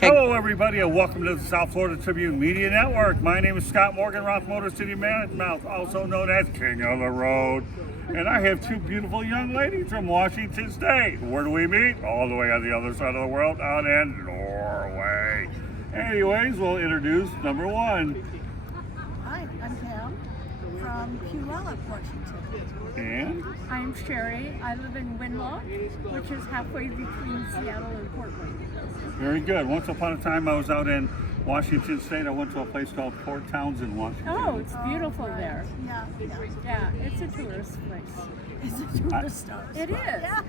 Hello, everybody, and welcome to the South Florida Tribune Media Network. My name is Scott Morganroth, Motor City Mouth, also known as King of the Road. And I have two beautiful young ladies from Washington State. Where do we meet? All the way on the other side of the world, out in Norway. Anyways, we'll introduce number one. Hi, I'm Pam from Puyallup, Washington. And I'm Sherry. I live in Winlaw, which is halfway between Seattle and Portland. very good. Once upon a time, I was out in Washington State. I went to a place called Port Townsend, Washington. Oh, it's beautiful Right. there. Yeah. Yeah, it's a tourist place. It's a tourist stop. It is. Yeah.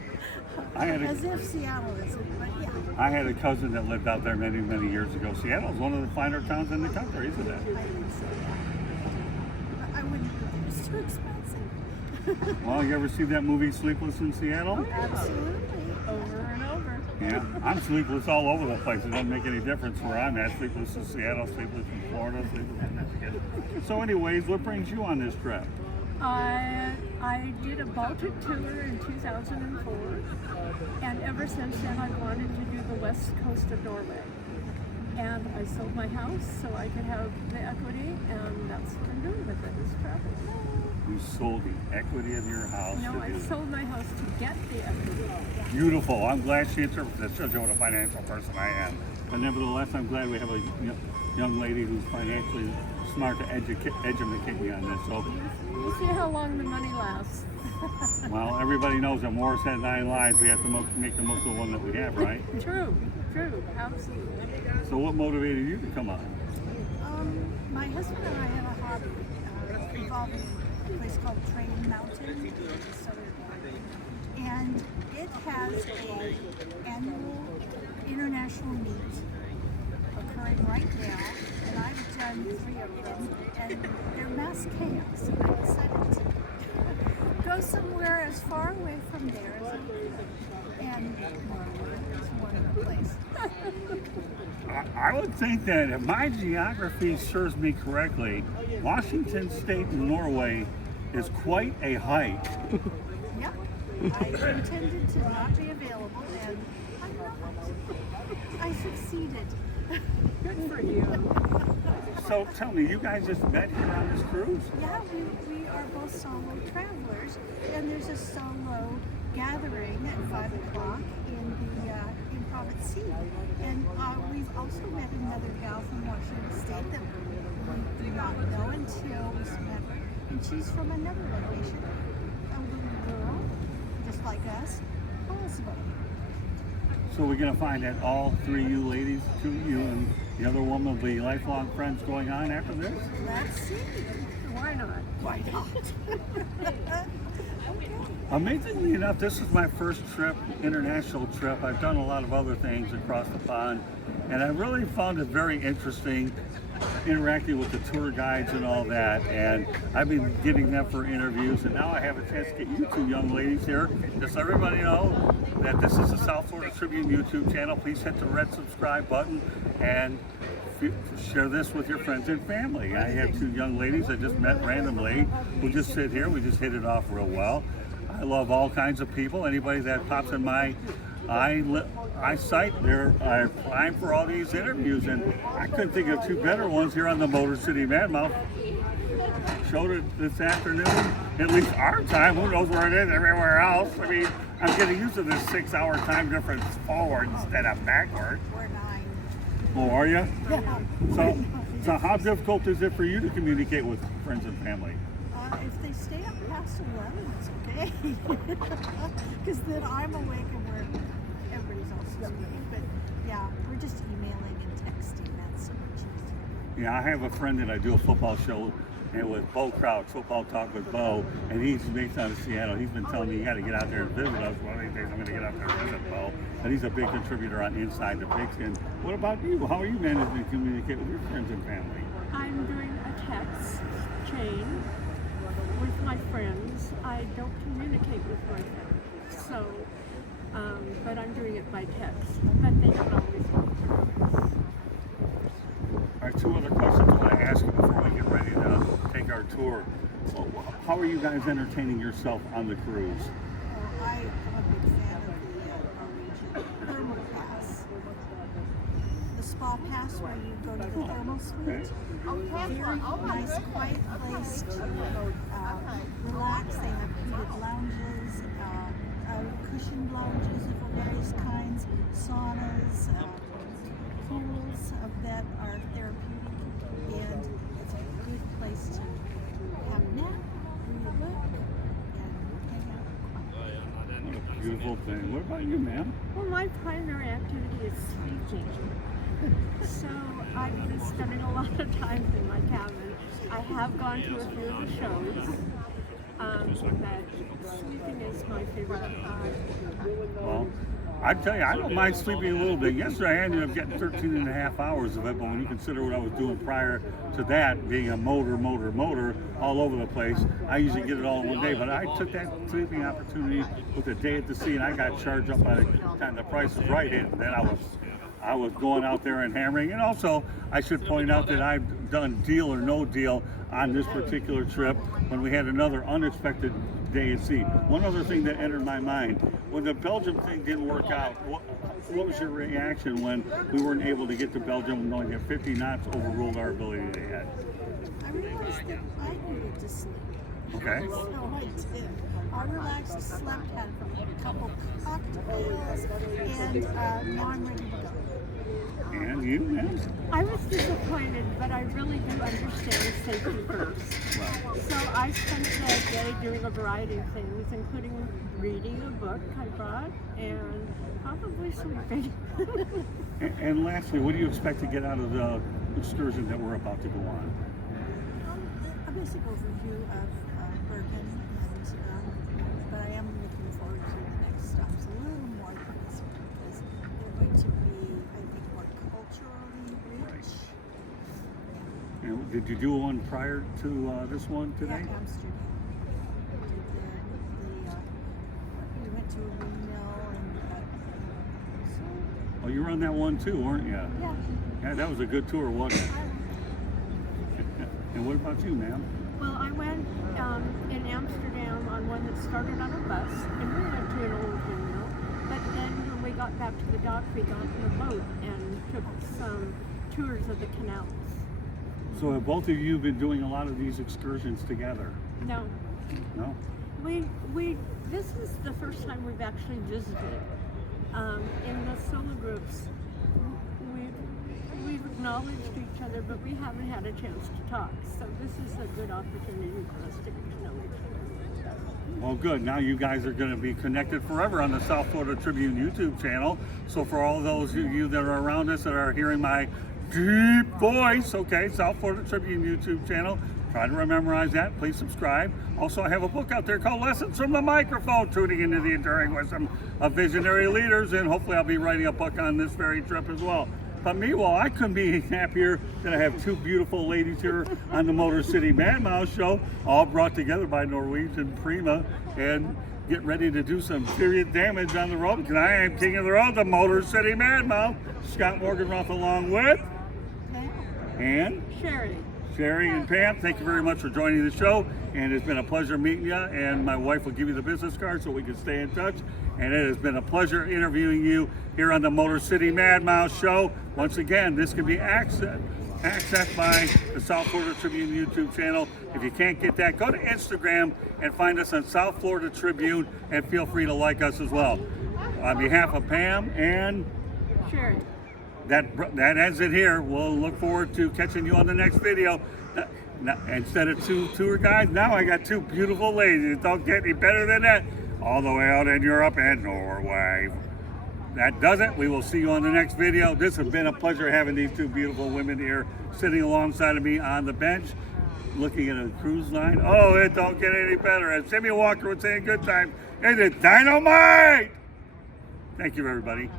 I had As if Seattle isn't, but yeah. I had a cousin that lived out there many, many years ago. Seattle's one of the finer towns in the country, isn't it? I think so, yeah. I wouldn't go there. It's too expensive. Well, you ever see that movie Sleepless in Seattle? Absolutely. Over and over. Yeah, I'm sleepless all over the place. It doesn't make any difference where I'm at. Sleepless in Seattle, sleepless in Florida, sleepless in Michigan. So anyways, what brings you on this trip? I did a Baltic tour in 2004, and ever since then I've wanted to do the west coast of Norway. And I sold my house so I could have the equity, and that's what I'm doing with it, is travel. You sold the equity of your house. No, to I do- sold my house to get the equity. Beautiful. I'm glad she interpreted that. Shows you what a financial person I am. But nevertheless, I'm glad we have a young lady who's financially smart to educate me on this. So, We'll see how long the money lasts. well, everybody knows that Morris had 9 lives. We have to make the most of the one that we have, right? True, absolutely. So what motivated you to come on? My husband and I have a hobby involving a place called Tribune Mountain in southern Oregon. And it has an annual international meet occurring right now. And I've done 3 of them. And they're mass chaos. And I decided to go somewhere as far away from there as I could. And Norway is one of the places. I would think that if my geography serves me correctly, Washington State and Norway is quite a hike. Yep. I intended to not be available, and I'm not. I succeeded. Good for you. So tell me, you guys just met here on this cruise? Yeah, we are both solo travelers, and there's a solo gathering at 5 o'clock in the Province Sea. And we've also met another gal from Washington State that we do not know until we met her. And she's from another location, a little girl, just like us, Oslo. So we're going to find that all 3 of you ladies, 2 of you and the other woman will be lifelong friends going on after this? Let's see. Why not? Why not? Okay. Amazingly enough, this is my first trip, international trip. I've done a lot of other things across the pond, and I really found it very interesting interacting with the tour guides and all that. And I've been getting them for interviews, and now I have a chance to get you 2 young ladies here. Just so everybody know that this is the South Florida Tribune YouTube channel. Please hit the red subscribe button and share this with your friends and family. I have 2 young ladies I just met randomly who just sit here. We just hit it off real well. I love all kinds of people. Anybody that pops in my eyesight, I applying for all these interviews, and I couldn't think of 2 better ones here on the Motor City Madmouth. Showed it this afternoon, at least our time. Who knows where it is everywhere else? I mean, I'm getting used to this 6-hour time difference forward instead of backward. We're 9. Oh, are you? Yeah. So how difficult is it for you to communicate with friends and family? If they stay up past 11, it's okay. Because then I'm awake and everybody's else is asleep. But yeah, we're just emailing and texting. That's so much easier. Yeah, I have a friend that I do a football show and with Bo Crouch, Football Talk with Bo, and he's based out of Seattle. He's been telling me you got to get out there and visit us. One of these days I'm going to get out there and visit Bo. And he's a big contributor on Inside the Pigskin. What about you? How are you managing to communicate with your friends and family? I'm doing a text chain with my friends. I don't communicate with my family, so, but I'm doing it by text. But they don't always know. All right, 2 other questions I want to ask you before we get ready to take our tour. How are you guys entertaining yourself on the cruise? I am a big fan of the Norwegian thermal pass. The spa pass where you go to the thermal suite. Very nice, quiet place to relax. They have heated lounges, cushioned lounges of various kinds, saunas, pools that are therapeutic, and it's a good place to have a nap, read a book, and hang out. What a beautiful thing. What about you, ma'am? Well, my primary activity is sleeping. So I've been spending a lot of time in my cabin. I have gone to a few of the shows, but sleeping is my favorite hobby. Well, I tell you, I don't mind sleeping a little bit. Yesterday I ended up getting 13 and a half hours of it, but when you consider what I was doing prior to that, being a motor all over the place, I usually get it all in one day. But I took that sleeping opportunity with a day at the sea, and I got charged up by the time the price was right in. Then I was going out there and hammering. And also, I should point out that I've done deal or no deal on this particular trip when we had another unexpected day at sea. One other thing that entered my mind, when the Belgium thing didn't work out, what was your reaction when we weren't able to get to Belgium knowing that 50 knots overruled our ability to head? I realized that I needed to sleep. Okay. So I did. I relaxed, slept, had a couple cocktails, and now I'm ready to go. And you, man? I was disappointed, but I really do understand safety first. So I spent the day doing a variety of things, including reading a book I brought and probably sleeping. And lastly, what do you expect to get out of the excursion that we're about to go on? A basic overview of Bergen, but I am looking forward to the next stops a little more than this one because they're going to be, I think, more culturally rich. And did you do one prior to this one today? Yeah, Amsterdam. We went to a windmill and Oh, you were on that one too, weren't you? yeah. Yeah, that was a good tour, wasn't it? And what about you, ma'am? Well, I went in Amsterdam on one that started on a bus, and we went to an old windmill. But then when we got back to the dock, we got in a boat and took some tours of the canals. So have both of you been doing a lot of these excursions together? No, No? this is the first time we've actually visited. In the solo groups, we've acknowledged each other, but we haven't had a chance to talk. So this is a good opportunity for us to get to know each other. Well, good. Now you guys are going to be connected forever on the South Florida Tribune YouTube channel. So for all those of you that are around us that are hearing my deep voice, okay, South Florida Tribune YouTube channel, try to memorize that. Please subscribe. Also, I have a book out there called Lessons from the Microphone, Tuning into the Enduring Wisdom of Visionary Leaders, and hopefully I'll be writing a book on this very trip as well. But meanwhile, I couldn't be happier that I have two beautiful ladies here on the Motor City Mad Mouse Show, all brought together by Norwegian Prima, and get ready to do some serious damage on the road. Because I am king of the road, the Motor City Mad Mouse, Scott Morganroth, along with, and Sherry and Pam. Thank you very much for joining the show, and it's been a pleasure meeting you, and my wife will give you the business card so we can stay in touch. And it has been a pleasure interviewing you here on the Motor City Mad Mouse Show. Once again, this can be accessed by the South Florida Tribune YouTube channel. If you can't get that, go to Instagram and find us on South Florida Tribune, and feel free to like us as well. On behalf of Pam and Sherry. that ends it here. We'll look forward to catching you on the next video. Now, instead of two tour guides, now I got two beautiful ladies. It don't get any better than that. All the way out in Europe and Norway. That does it. We will see you on the next video. This has been a pleasure having these two beautiful women here sitting alongside of me on the bench, looking at a cruise line. Oh, it don't get any better. As Jimmy Walker would say in good times, it is dynamite! Thank you, everybody.